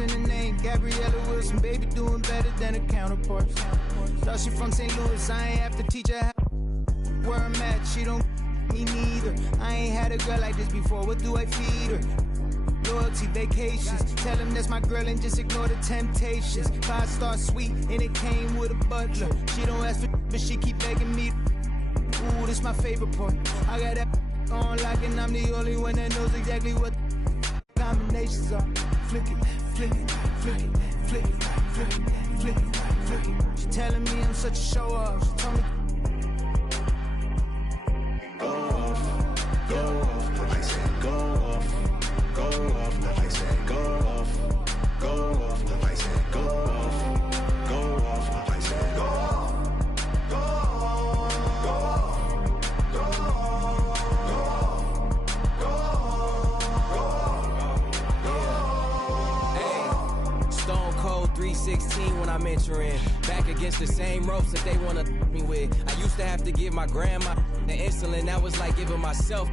in the name. Gabriella Wilson, baby, doing better than her counterparts. Thought she from St. Louis, I ain't have to teach her how. Where I'm at, she don't me neither. I ain't had a girl like this before, what do I feed her? Loyalty, vacations, tell him that's my girl and just ignore the temptations. 5-star suite, and it came with a butler. She don't ask for but she keep begging me. Ooh, this my favorite part. I got that on lock and I'm the only one that knows exactly what combinations are. Flick it, flick it, flick it, flick it, flick it, flick it, flick it. She telling me I'm such a show off. She told me go off, I said go off, go off, I said go off, go off, I said go off, go off, I said go off, go off, go off, go off, Hey, Stone Cold 316 when I'm entering. Back against the same ropes that they wanna me with. I used to have to give my grandma the insulin, that was like giving myself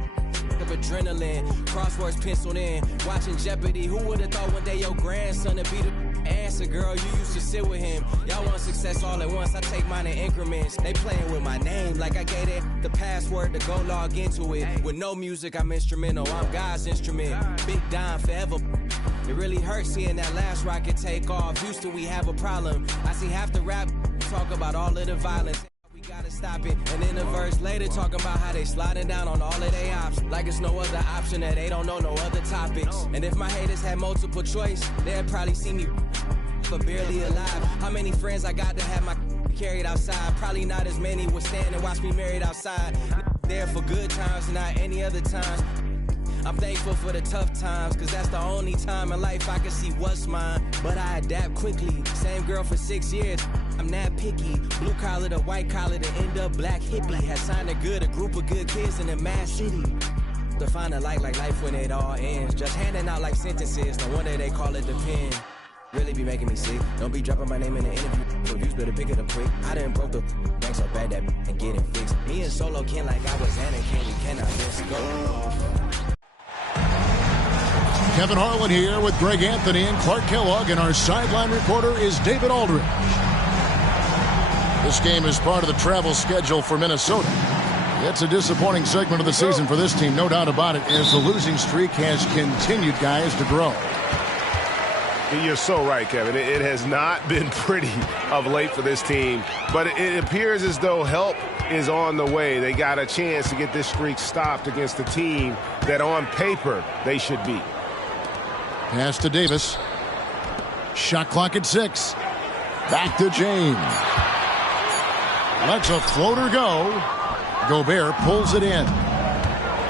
of adrenaline. Crosswords penciled in, watching Jeopardy. Who would've thought one day your grandson would be the answer? Girl, you used to sit with him. Y'all want success all at once, I take mine in increments. They playing with my name like I gave it the password to go log into it. With no music, I'm instrumental, I'm God's instrument. Big Don forever. It really hurts seeing that last rocket take off. Houston, we have a problem. I see half the rap talk about all of the violence. We gotta stop it. And then a verse later talking about how they sliding down on all of their ops. Like it's no other option, that they don't know no other topics. And if my haters had multiple choice, they'd probably see me but barely alive. How many friends I got to have my carried outside? Probably not as many would stand and watch me married outside. There for good times, not any other times. I'm thankful for the tough times, cause that's the only time in life I can see what's mine. But I adapt quickly, same girl for 6 years, I'm not picky. Blue collar to white collar to end up black hippie. Had signed a group of good kids in a mad city. To find a light like life when it all ends. Just handing out like sentences, no wonder they call it the pen. Really be making me sick, don't be dropping my name in the interview. Reviews better pick it up quick. I done broke the bank so bad that and get it fixed. Me and Solo Ken like I was Anakin, we cannot miss. Go. Kevin Harlan here with Greg Anthony and Clark Kellogg, and our sideline reporter is David Aldridge. This game is part of the travel schedule for Minnesota. It's a disappointing segment of the season for this team, no doubt about it, as the losing streak has continued, guys, to grow. You're so right, Kevin. It has not been pretty of late for this team, but it appears as though help is on the way. They got a chance to get this streak stopped against a team that on paper they should beat. Pass to Davis. Shot clock at 6. Back to James. Lets a floater go. Gobert pulls it in.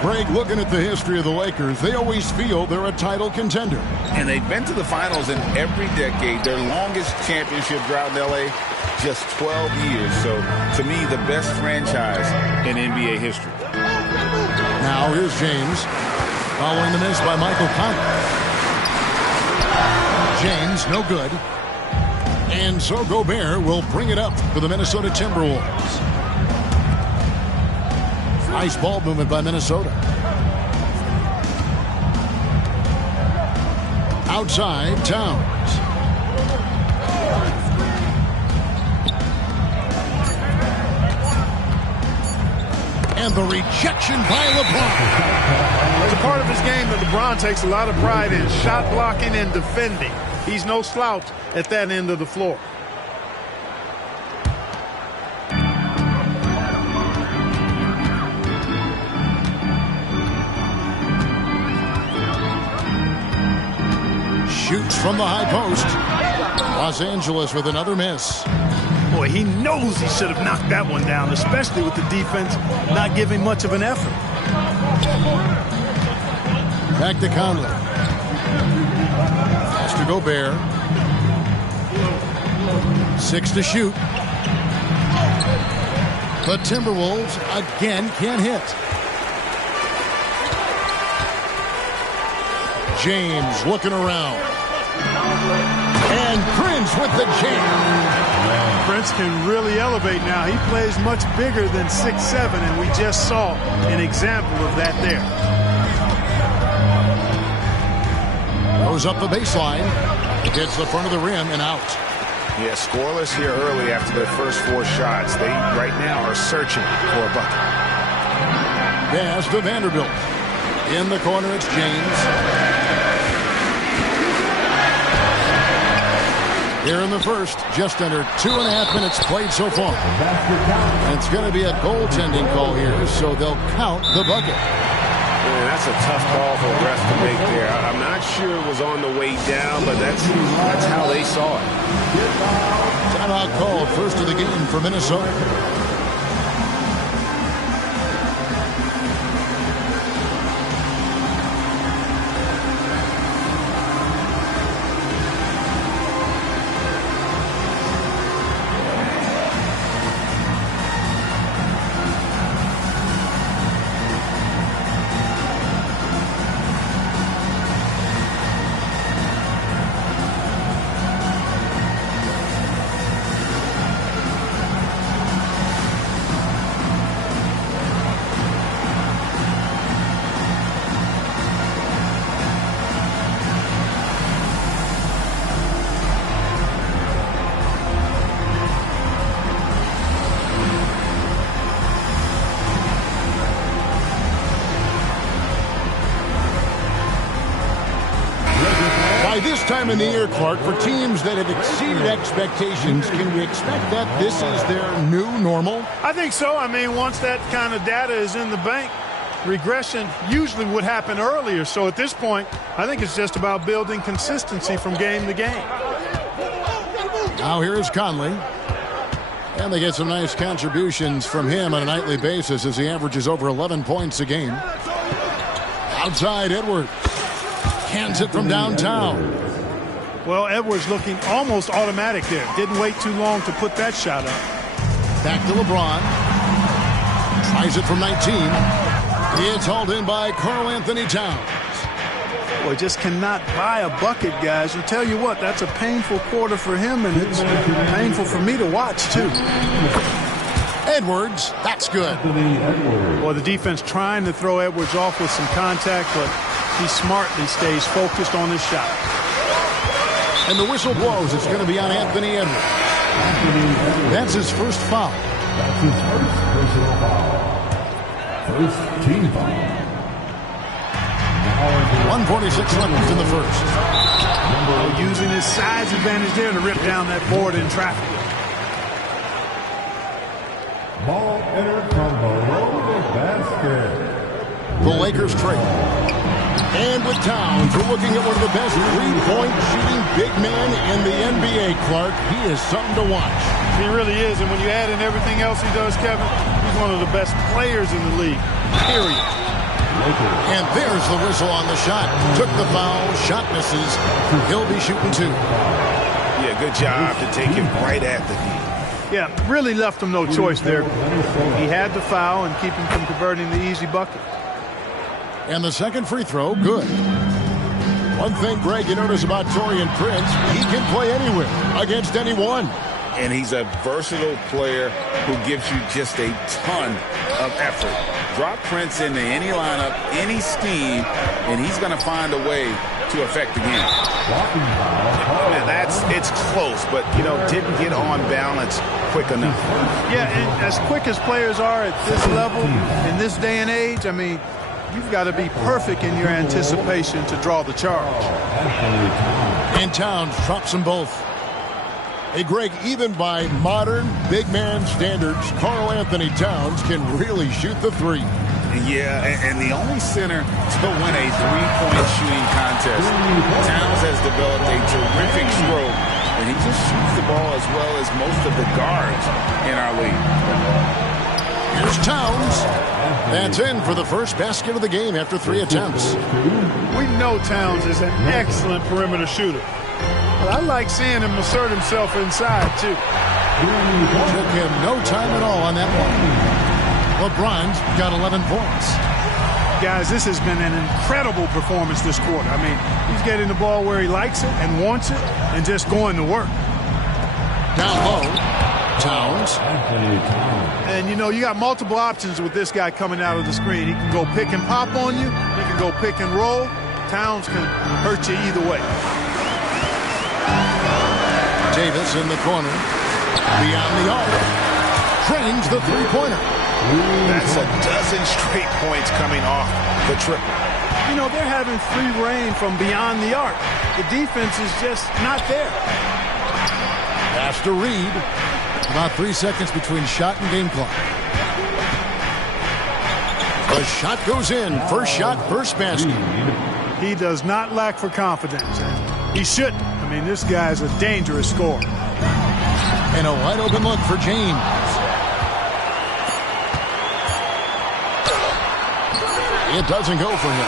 Greg, looking at the history of the Lakers, they always feel they're a title contender. And they've been to the finals in every decade. Their longest championship drought in L.A., just 12 years. So, to me, the best franchise in NBA history. Now, here's James. Following the miss by Michael Conley. James, no good. And so Gobert will bring it up for the Minnesota Timberwolves. Nice ball movement by Minnesota. Outside, Towns. And the rejection by LeBron. It's a part of his game that LeBron takes a lot of pride in, shot blocking and defending. He's no slouch at that end of the floor. Shoots from the high post. Los Angeles with another miss. Boy, he knows he should have knocked that one down, especially with the defense not giving much of an effort. Back to Conley. Pass to Gobert. 6 to shoot. The Timberwolves again can't hit. James looking around. And Prince with the jam. Prince can really elevate now. He plays much bigger than 6'7", and we just saw an example of that there. Goes up the baseline. Hits the front of the rim and out. Yeah, scoreless here early after their first 4 shots. They right now are searching for a bucket. Pass to Vanderbilt. In the corner, it's James. Here in the first, just under 2.5 minutes played so far. And it's going to be a goaltending call here, so they'll count the bucket. Man, that's a tough call for the ref to make there. I'm not sure it was on the way down, but that's how they saw it. Timeout called, first of the game for Minnesota. This time in the year, Clark, for teams that have exceeded expectations, can we expect that this is their new normal? I think so. I mean, once that kind of data is in the bank, regression usually would happen earlier. So at this point, I think it's just about building consistency from game to game. Now here's Conley. And they get some nice contributions from him on a nightly basis as he averages over 11 points a game. Outside, Edwards. Cans it from downtown. Well, Edwards looking almost automatic there. Didn't wait too long to put that shot up. Back to LeBron. Tries it from 19. It's hauled in by Karl Anthony Towns. Boy, just cannot buy a bucket, guys. I'll tell you what, that's a painful quarter for him, and it's painful for me to watch, too. Edwards, that's good. Well, the defense trying to throw Edwards off with some contact, but he smartly stays focused on his shot. And the whistle blows. It's going to be on Anthony Edwards. That's his first foul. That's his first personal foul. First team foul. 1:46 left in the first. Using his size advantage there to rip down that board in traffic. Ball entered from below the basket. The Lakers trail. And with Towns, we're looking at one of the best three-point shooting big men in the NBA, Clark. He is something to watch. He really is, and when you add in everything else he does, Kevin, he's one of the best players in the league, period. And there's the whistle on the shot. Took the foul, shot misses. He'll be shooting 2. Yeah, good job to take him right at the D. Yeah, really left him no choice there. He had the foul and keep him from converting the easy bucket. And the second free throw, good. One thing, Greg, you notice about Taurean Prince, he can play anywhere, against anyone. And he's a versatile player who gives you just a ton of effort. Drop Prince into any lineup, any scheme, and he's going to find a way to affect the game. It's close, but, didn't get on balance quick enough. Yeah, and as quick as players are at this level, in this day and age, I mean, you've got to be perfect in your anticipation to draw the charge. And Towns drops them both. Hey, Greg, even by modern big man standards, Karl Anthony Towns can really shoot the 3. Yeah, and the only center to win a three-point shooting contest. Towns has developed a terrific stroke, and he just shoots the ball as well as most of the guards in our league. Here's Towns. That's in for the first basket of the game after 3 attempts. We know Towns is an excellent perimeter shooter. But I like seeing him assert himself inside, too. Took him no time at all on that one. LeBron's got 11 points. Guys, this has been an incredible performance this quarter. I mean, he's getting the ball where he likes it and wants it and just going to work. Down low, Towns. And, you got multiple options with this guy coming out of the screen. He can go pick and pop on you. He can go pick and roll. Towns can hurt you either way. Davis in the corner. Beyond the arc. Trains the three-pointer. That's a dozen straight points coming off the triple. You know, they're having free reign from beyond the arc. The defense is just not there. Pass to Reed. About 3 seconds between shot and game clock. The shot goes in. First shot, first basket. He does not lack for confidence. He shouldn't. I mean, this guy's a dangerous scorer. And a wide open look for James. It doesn't go for him.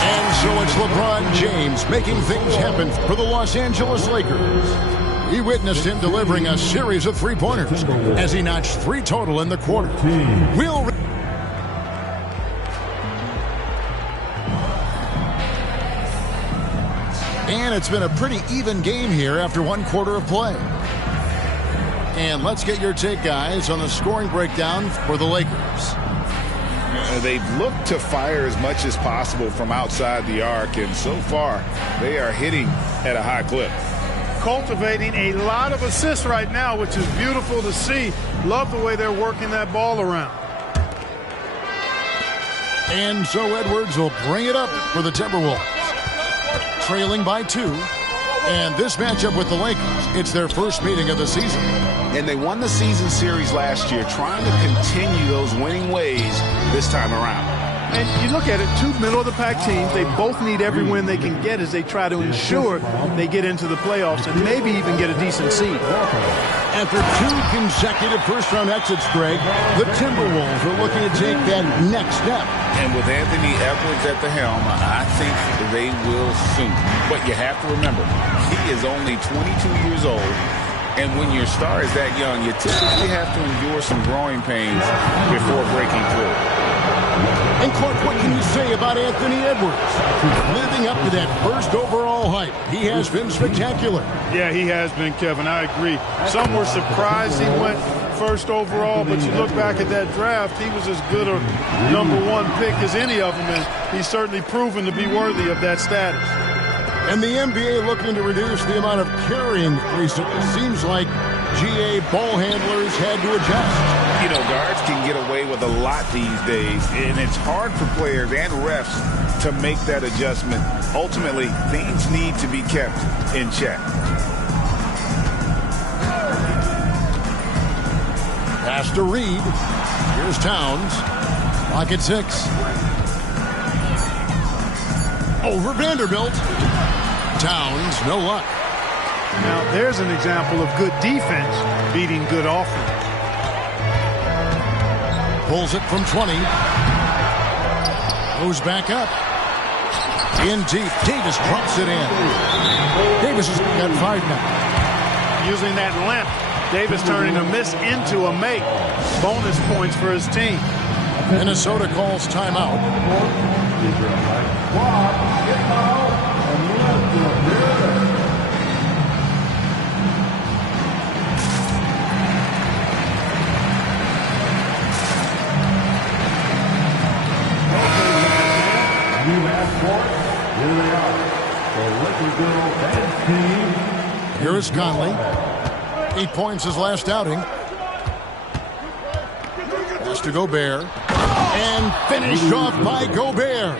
And so it's LeBron James making things happen for the Los Angeles Lakers. We witnessed him delivering a series of three-pointers as he notched 3 total in the quarter. And it's been a pretty even game here after 1 quarter of play. And let's get your take, guys, on the scoring breakdown for the Lakers. They've looked to fire as much as possible from outside the arc, and so far they are hitting at a high clip. Cultivating a lot of assists right now, which is beautiful to see. Love the way they're working that ball around. And so Edwards will bring it up for the Timberwolves. Trailing by 2. And this matchup with the Lakers, it's their first meeting of the season. And they won the season series last year, trying to continue those winning ways this time around. And you look at it, 2 middle-of-the-pack teams. They both need every win they can get as they try to ensure they get into the playoffs and maybe even get a decent seed. After 2 consecutive first-round exits, Greg, the Timberwolves are looking to take that next step. And with Anthony Edwards at the helm, I think they will soon. But you have to remember, he is only 22 years old. And when your star is that young, you typically have to endure some growing pains before breaking through. And Clark, what can you say about Anthony Edwards? Living up to that first overall hype, he has been spectacular. Yeah, he has been, Kevin. I agree. Some were surprised he went first overall, but you look back at that draft, he was as good a #1 pick as any of them, and he's certainly proven to be worthy of that status. And the NBA looking to reduce the amount of carrying recently. Seems like GA ball handlers had to adjust. You know, guards can get away with a lot these days, and it's hard for players and refs to make that adjustment. Ultimately, things need to be kept in check. Pass to Reed. Here's Towns. Clock at 6. Over Vanderbilt. Towns, no luck. Now, there's an example of good defense beating good offense. Pulls it from 20. Goes back up. In deep. Davis drops it in. Davis has got 5 now. Using that length, Davis turning a miss into a make. Bonus points for his team. Minnesota calls timeout. Here is Conley. 8 points his last outing. Pass to Gobert. And finished off by Gobert.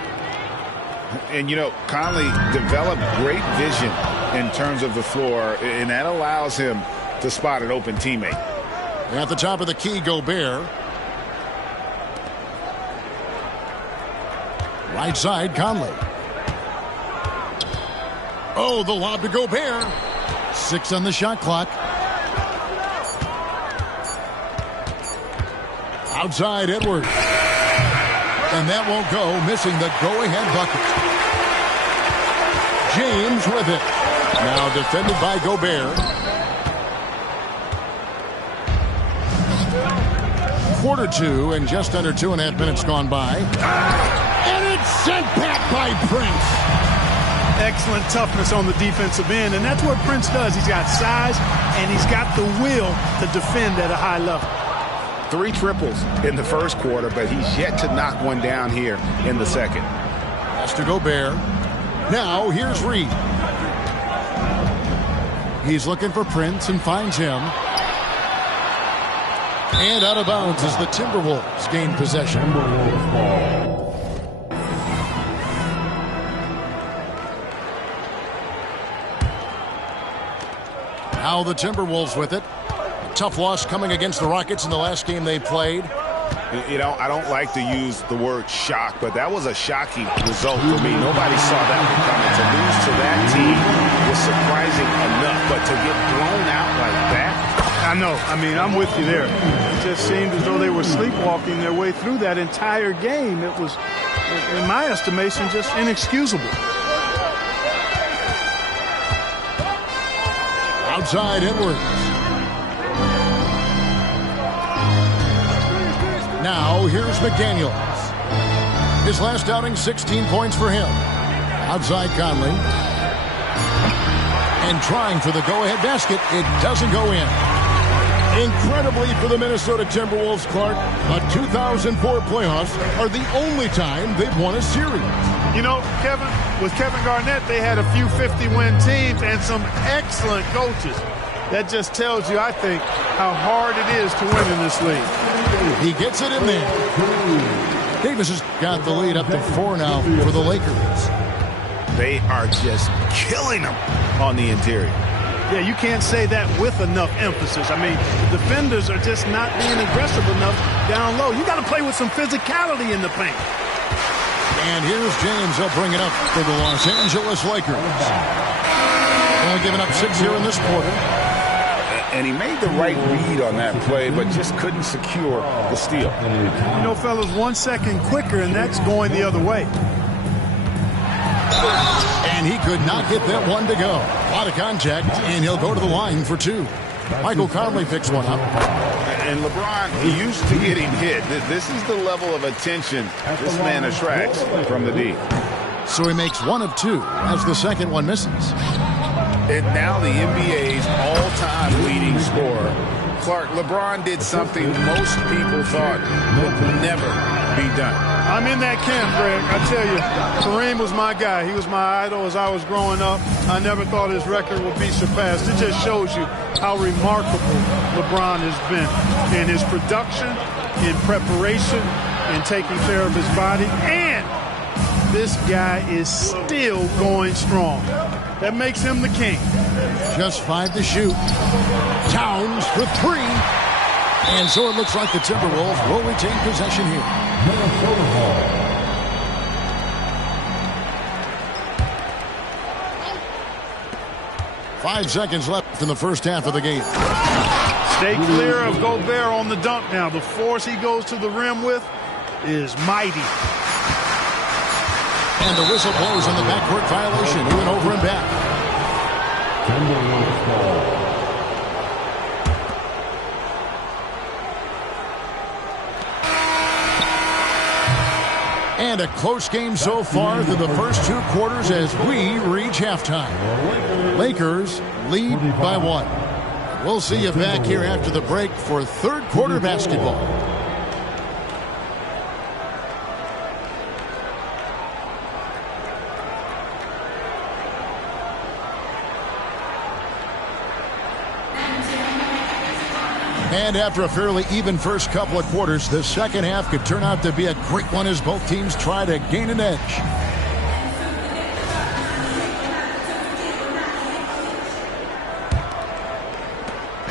And, you know, Conley developed great vision in terms of the floor, and that allows him to spot an open teammate. At the top of the key, Gobert. Right side, Conley. Oh, the lob to Gobert. 6 on the shot clock. Outside, Edwards. And that won't go, missing the go-ahead bucket. James with it. Now defended by Gobert. Quarter 2 and just under 2.5 minutes gone by. And it's sent back by Prince. Excellent toughness on the defensive end, and that's what Prince does. He's got size, and he's got the will to defend at a high level. 3 triples in the first quarter, but he's yet to knock one down here in the second. Pass to Gobert. Now here's Reed. He's looking for Prince and finds him. And out of bounds as the Timberwolves gain possession. Now the Timberwolves with it. A tough loss coming against the Rockets in the last game they played. You know, I don't like to use the word shock, but that was a shocking result for me. Nobody saw that one coming. To lose to that team was surprising enough, but to get blown out like that. I know. I mean, I'm with you there. It just seemed as though they were sleepwalking their way through that entire game. It was, in my estimation, just inexcusable. Outside Edwards. Now here's McDaniels. His last outing, 16 points for him. Outside Conley. And trying for the go-ahead basket. It doesn't go in. Incredibly for the Minnesota Timberwolves, Clark, the 2004 playoffs are the only time they've won a series. You know, Kevin, with Kevin Garnett, they had a few 50-win teams and some excellent coaches. That just tells you, I think, how hard it is to win in this league. He gets it in there. Davis has got the lead up to 4 now for the Lakers. They are just killing them on the interior. Yeah, you can't say that with enough emphasis. I mean, defenders are just not being aggressive enough down low. You got to play with some physicality in the paint. And here's James. He'll bring it up for the Los Angeles Lakers. Only giving up 6 here in this quarter. And he made the right read on that play, but just couldn't secure the steal. You know, fellas, 1 second quicker, and that's going the other way. And he could not get that one to go. A lot of contact, and he'll go to the line for 2. Michael Conley picks one up. And LeBron, he used to getting hit. This is the level of attention this man attracts from the D. So he makes 1 of 2 as the second one misses. And now the NBA's all-time leading scorer. Clark, LeBron did something most people thought would never be done. I'm in that camp, Greg. I tell you, Kareem was my guy. He was my idol as I was growing up. I never thought his record would be surpassed. It just shows you how remarkable LeBron has been in his production, in preparation, in taking care of his body. And this guy is still going strong. That makes him the king. Just 5 to shoot. Towns for 3. And so it looks like the Timberwolves will retain possession here. 5 seconds left in the first half of the game. Stay clear of Gobert on the dunk now. The force he goes to the rim with is mighty. And the whistle blows on the backcourt violation. He went over and back. And a close game so far through the first 2 quarters as we reach halftime. Lakers lead by 1. We'll see you back here after the break for third quarter basketball. And after a fairly even first couple of quarters, the second half could turn out to be a great one as both teams try to gain an edge.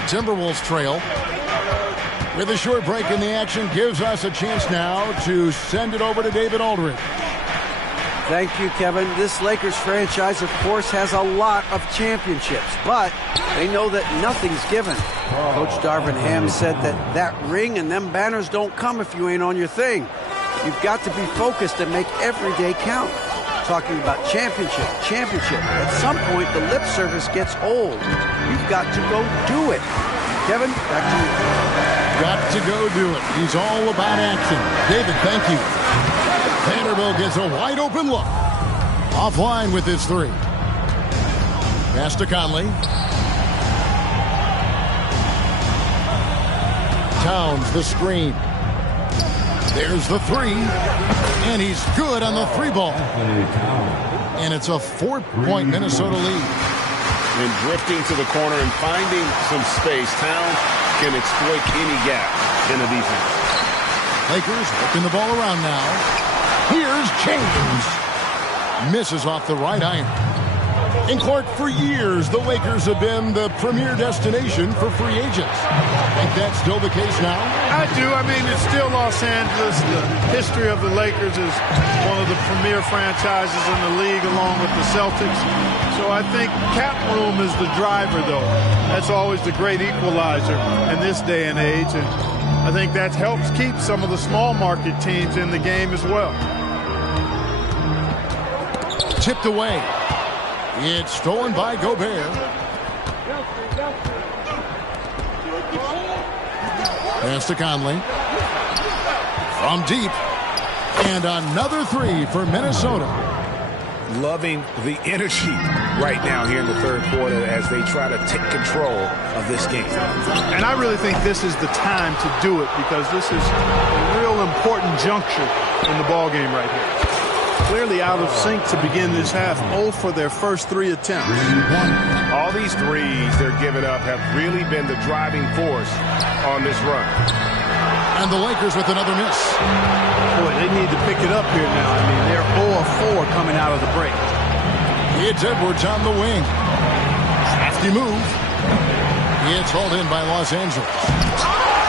Timberwolves trail. With a short break in the action, gives us a chance now to send it over to David Aldridge. Thank you, Kevin. This Lakers franchise, of course, has a lot of championships, but they know that nothing's given. Coach Darvin Ham said that ring and them banners don't come if you ain't on your thing. You've got to be focused and make every day count. Talking about championship. At some point, the lip service gets old. You've got to go do it. Kevin, back to you. Got to go do it. He's all about action. David, thank you. Vanderbilt gets a wide open look. Offline with his 3. Pass to Conley. Towns the screen. There's the 3. And he's good on the 3 ball. And it's a 4-point Minnesota lead. And drifting to the corner and finding some space, Towns can exploit any gap in the defense. Lakers working the ball around now. Here's James. Misses off the right iron. In court for years, the Lakers have been the premier destination for free agents. Think that's still the case now? I do. I mean, it's still Los Angeles. The history of the Lakers is one of the premier franchises in the league, along with the Celtics. So I think cap room is the driver, though. That's always the great equalizer in this day and age. And I think that helps keep some of the small market teams in the game as well. Tipped away. It's stolen by Gobert. Pass to Conley. From deep. And another three for Minnesota. Loving the energy right now here in the third quarter as they try to take control of this game. And I really think this is the time to do it because this is a real important juncture in the ball game right here. Clearly out of sync to begin this half. 0 for their first 3 attempts. All these threes they're giving up have really been the driving force on this run. And the Lakers with another miss. Boy, they need to pick it up here now. I mean, they're 0 of 4 coming out of the break. It's Edwards on the wing. Crafty move. It's hauled in by Los Angeles.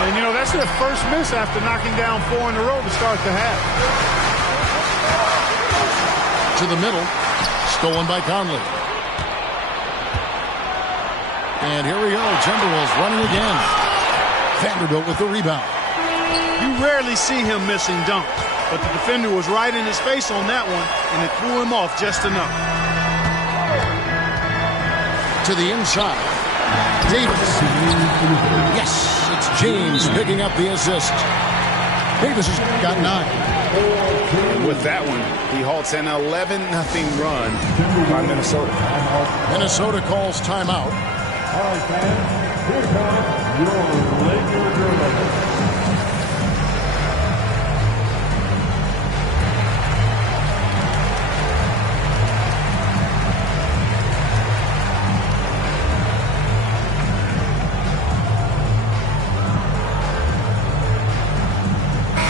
And, you know, that's their first miss after knocking down 4 in a row to start the half. To the middle. Stolen by Conley. And here we go. Timberwolves running again. Vanderbilt with the rebound. You rarely see him missing dunks, but the defender was right in his face on that one, and it threw him off just enough. To the inside. Davis. Yes, it's James picking up the assist. Davis has got 9. And with that one, he halts an 11-0 run by Minnesota. Minnesota calls timeout. All right, fans, here comes your Lakers Journal.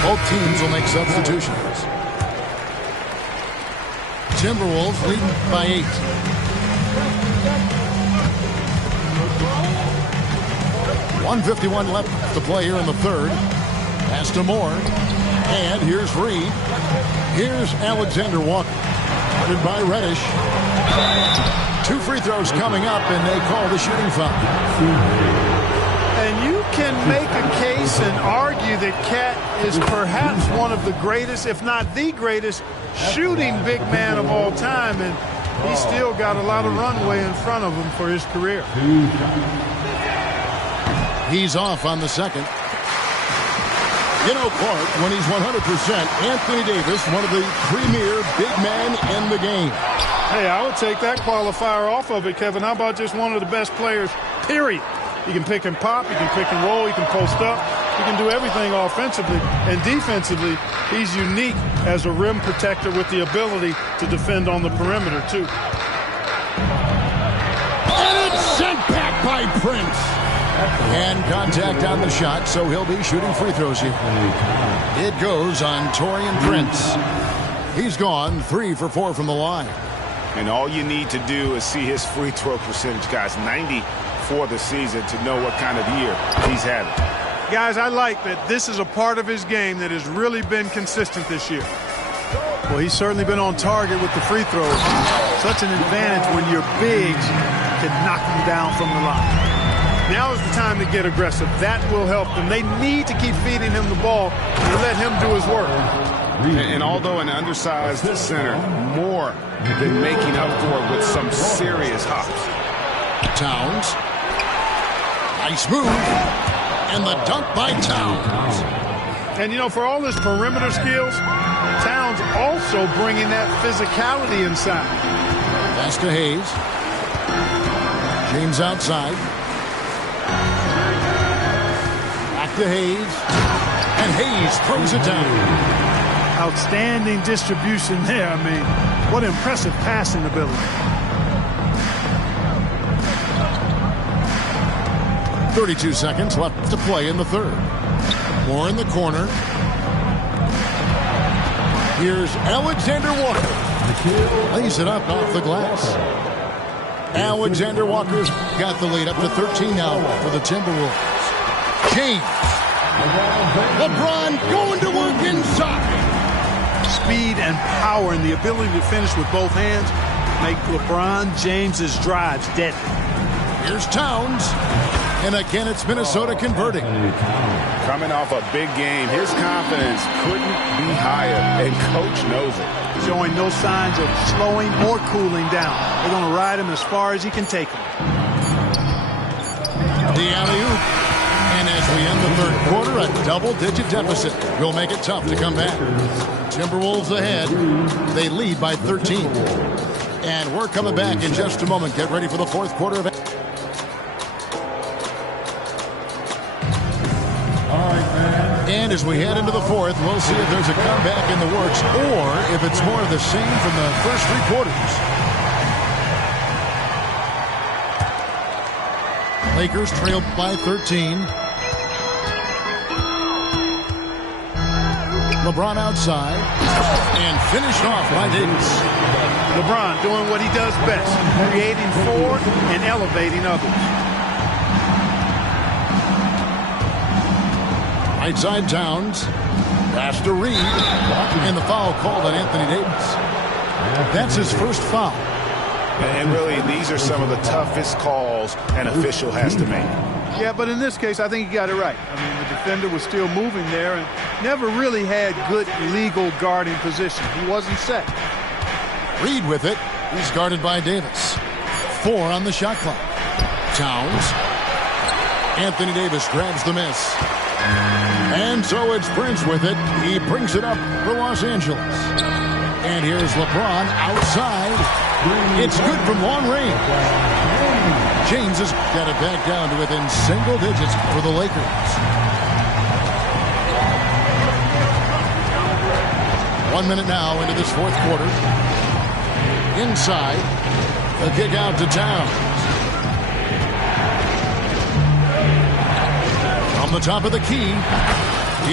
Both teams will make substitutions. Timberwolves leading by 8. .151 left to play here in the third. Pass to Moore. And here's Reed. Here's Alexander Walker. Guarded by Reddish. 2 free throws coming up, and they call the shooting foul. And you can make a case and argue that Cat is perhaps one of the greatest, if not the greatest, shooting big man of all time, and he's still got a lot of runway in front of him for his career. He's off on the second. In Oak Park, when he's 100%, Anthony Davis, one of the premier big men in the game. Hey, I would take that qualifier off of it, Kevin. How about just one of the best players, period? He can pick and pop, he can pick and roll, he can post up, he can do everything offensively. And defensively, he's unique as a rim protector with the ability to defend on the perimeter, too. And it's sent back by Prince. And contact on the shot, so he'll be shooting free throws here. It goes on Taurean Prince. He's gone 3 for 4 from the line. And all you need to do is see his free throw percentage, guys. 90 for the season to know what kind of year he's having. Guys, I like that this is a part of his game that has really been consistent this year. Well, he's certainly been on target with the free throws. Such an advantage when your bigs can knock him down from the line. Now is the time to get aggressive. That will help them. They need to keep feeding him the ball and let him do his work. And although an undersized center, more than making up for it with some serious hops. Towns. Nice move. And the dunk by Towns. And, you know, for all his perimeter skills, Towns also bringing that physicality inside. Pass to Hayes. James outside. Back to Hayes. And Hayes throws it down. Outstanding distribution there. I mean, what impressive passing ability. 32 seconds left to play in the third. Moore in the corner. Here's Alexander Walker. Lays it up off the glass. Alexander Walker's got the lead up to 13 now for the Timberwolves. James. LeBron going to work inside. Speed and power and the ability to finish with both hands make LeBron James's drives deadly. Here's Towns. And again, it's Minnesota converting. Coming off a big game, his confidence couldn't be higher, and Coach knows it. Showing no signs of slowing or cooling down. They're going to ride him as far as he can take him. The alley-oop. And as we end the third quarter, a double-digit deficit will make it tough to come back. Timberwolves ahead. They lead by 13. And we're coming back in just a moment. Get ready for the fourth quarter of And as we head into the fourth, we'll see if there's a comeback in the works or if it's more of the same from the first three quarters. Lakers trail by 13. LeBron outside and finished off by Davis. LeBron doing what he does best, creating for and elevating others. Right side Towns. Pass to Reed. And the foul called on Anthony Davis. That's his first foul. And really, these are some of the toughest calls an official has to make. Yeah, but in this case, I think he got it right. I mean, the defender was still moving there and never really had good legal guarding position. He wasn't set. Reed with it. He's guarded by Davis. 4 on the shot clock. Towns. Anthony Davis grabs the miss. And so it's Prince with it. He brings it up for Los Angeles. And here's LeBron outside. It's good from long range. James has got it back down to within single digits for the Lakers. 1 minute now into this fourth quarter. Inside. A kick out to Towns. From the top of the key,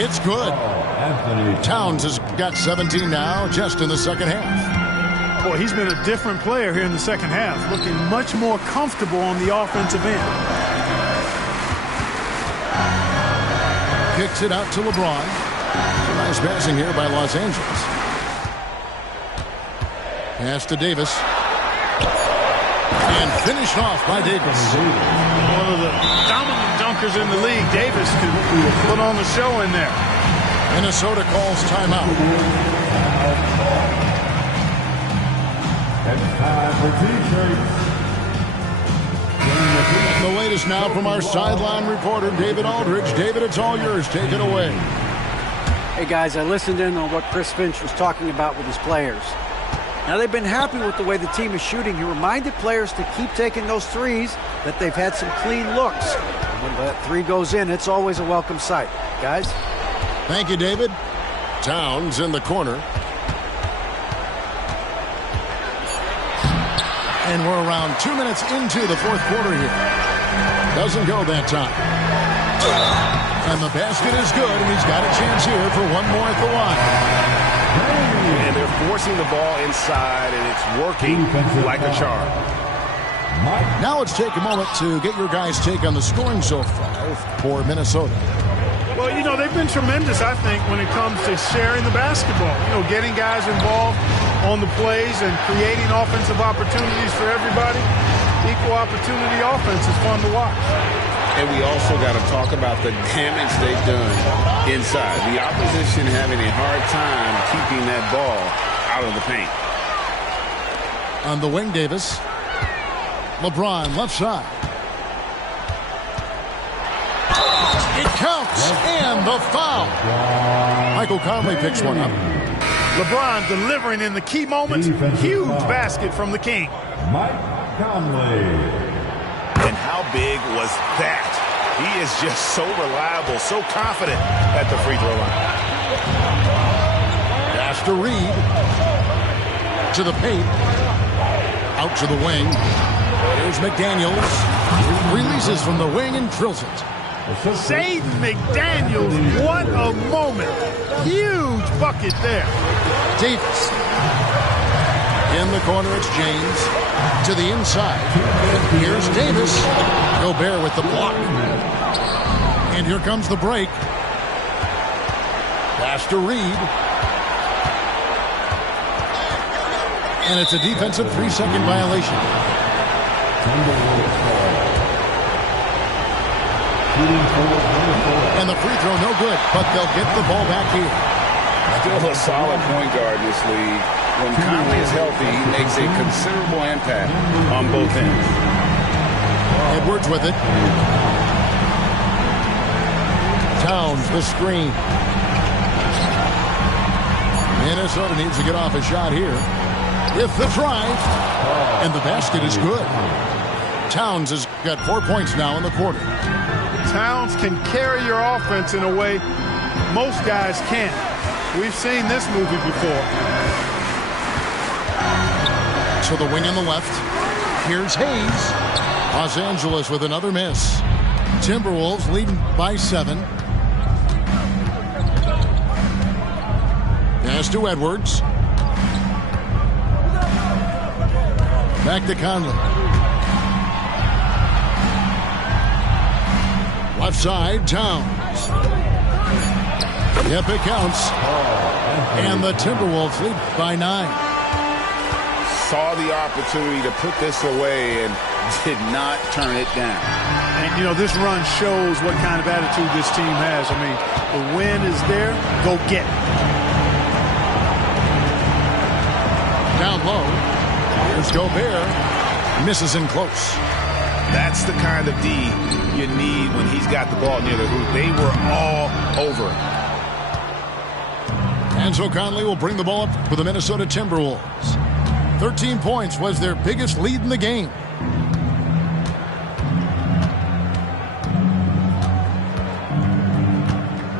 it's good. Towns has got 17 now, just in the second half. Boy, he's been a different player here in the second half, looking much more comfortable on the offensive end. Kicks it out to LeBron. Nice passing here by Los Angeles. Pass to Davis. And finished off by Davis. One of the dominant dunkers in the league. Davis could put on the show in there. Minnesota calls timeout. It's time for T-shirts. The latest now from our sideline reporter, David Aldridge. David, it's all yours. Take it away. Hey, guys, I listened in on what Chris Finch was talking about with his players. Now, they've been happy with the way the team is shooting. He reminded players to keep taking those threes, that they've had some clean looks. When that three goes in, it's always a welcome sight. Guys? Thank you, David. Towns in the corner. And we're around 2 minutes into the fourth quarter here. Doesn't go that time. And the basket is good, and he's got a chance here for one more at the line. And they're forcing the ball inside, and it's working like a charm. Now let's take a moment to get your guys' take on the scoring so far for Minnesota. Well, you know, they've been tremendous, I think, when it comes to sharing the basketball. You know, getting guys involved on the plays and creating offensive opportunities for everybody. Equal opportunity offense is fun to watch. And we also got to talk about the damage they've done inside. The opposition having a hard time keeping that ball out of the paint. On the wing, Davis. LeBron, left side. It counts, and the foul. Michael Conley picks one up. LeBron delivering in the key moments. Huge basket from the King. Mike Conley. And how big was that? He is just so reliable, so confident at the free throw line. Pass to Reed. To the paint. Out to the wing. Here's McDaniels. Releases from the wing and drills it. Jaden McDaniels, what a moment. Huge bucket there. Davis. In the corner, it's James. To the inside. Here's Davis. Gobert with the block. And here comes the break. Pass to Reed. And it's a defensive 3-second violation. And the free throw no good, but they'll get the ball back here. Still a solid point guard in this league. When Conley is healthy, he makes a considerable impact on both ends. Edwards with it. Towns the screen. Minnesota needs to get off a shot here. With the drive. And the basket is good. Towns has got 4 points now in the quarter. Towns can carry your offense in a way most guys can't. We've seen this movie before. To the wing on the left. Here's Hayes. Los Angeles with another miss. Timberwolves leading by 7. Pass to Edwards. Back to Conley. Left side, Towns. Yep, it counts. And the Timberwolves lead by 9. Saw the opportunity to put this away and did not turn it down. And, you know, this run shows what kind of attitude this team has. I mean, the win is there. Go get it. Down low. Here's Gobert. Misses in close. That's the kind of D you need when he's got the ball near the hoop. They were all over. And so Conley will bring the ball up for the Minnesota Timberwolves. 13 points was their biggest lead in the game.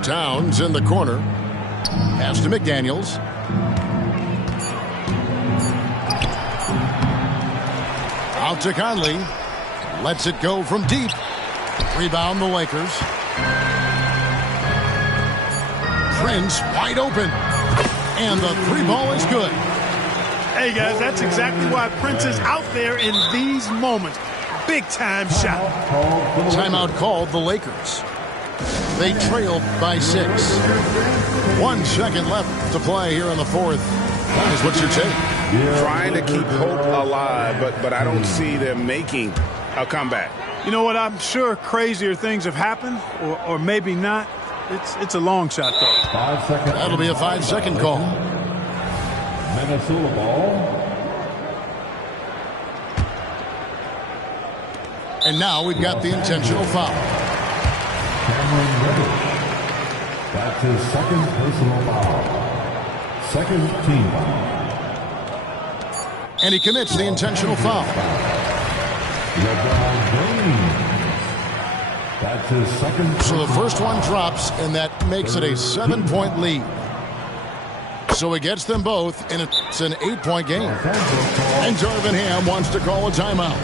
Towns in the corner. Pass to McDaniels. Out to Conley. Lets it go from deep. Rebound the Lakers. Prince wide open. And the 3-ball is good. Hey, guys, that's exactly why Prince is out there in these moments. Big-time shot. Timeout called the Lakers. They trailed by 6. 1 second left to play here in the fourth. Guys, what's your take? Trying to keep hope alive, but I don't see them making a comeback. You know what? I'm sure crazier things have happened, or maybe not. It's a long shot, though. 5 seconds. That'll be a 5-second call. Minnesota ball. And now we've got the intentional foul. Cameron Reddish. That's his second personal foul. Second team foul. And he commits the intentional foul. LeBron James. That's his second. So the first one drops, and that makes it a 7-point lead. So he gets them both, and it's an 8-point game. And Darvin Ham wants to call a timeout.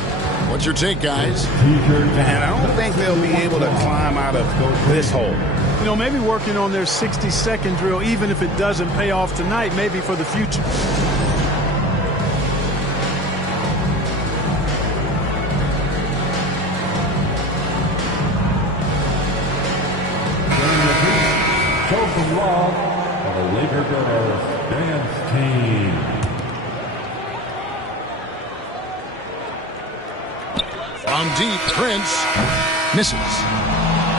What's your take, guys? Man, I don't think they'll be able to climb out of this hole. You know, maybe working on their 60-second drill, even if it doesn't pay off tonight, maybe for the future. Show some love for the Laker Girls Dance Team. On deep, Prince misses.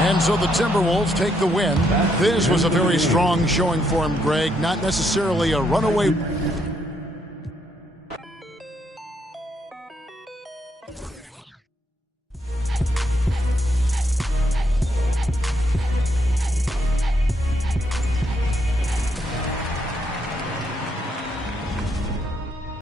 And so the Timberwolves take the win. This was a very strong showing for him, Greg. Not necessarily a runaway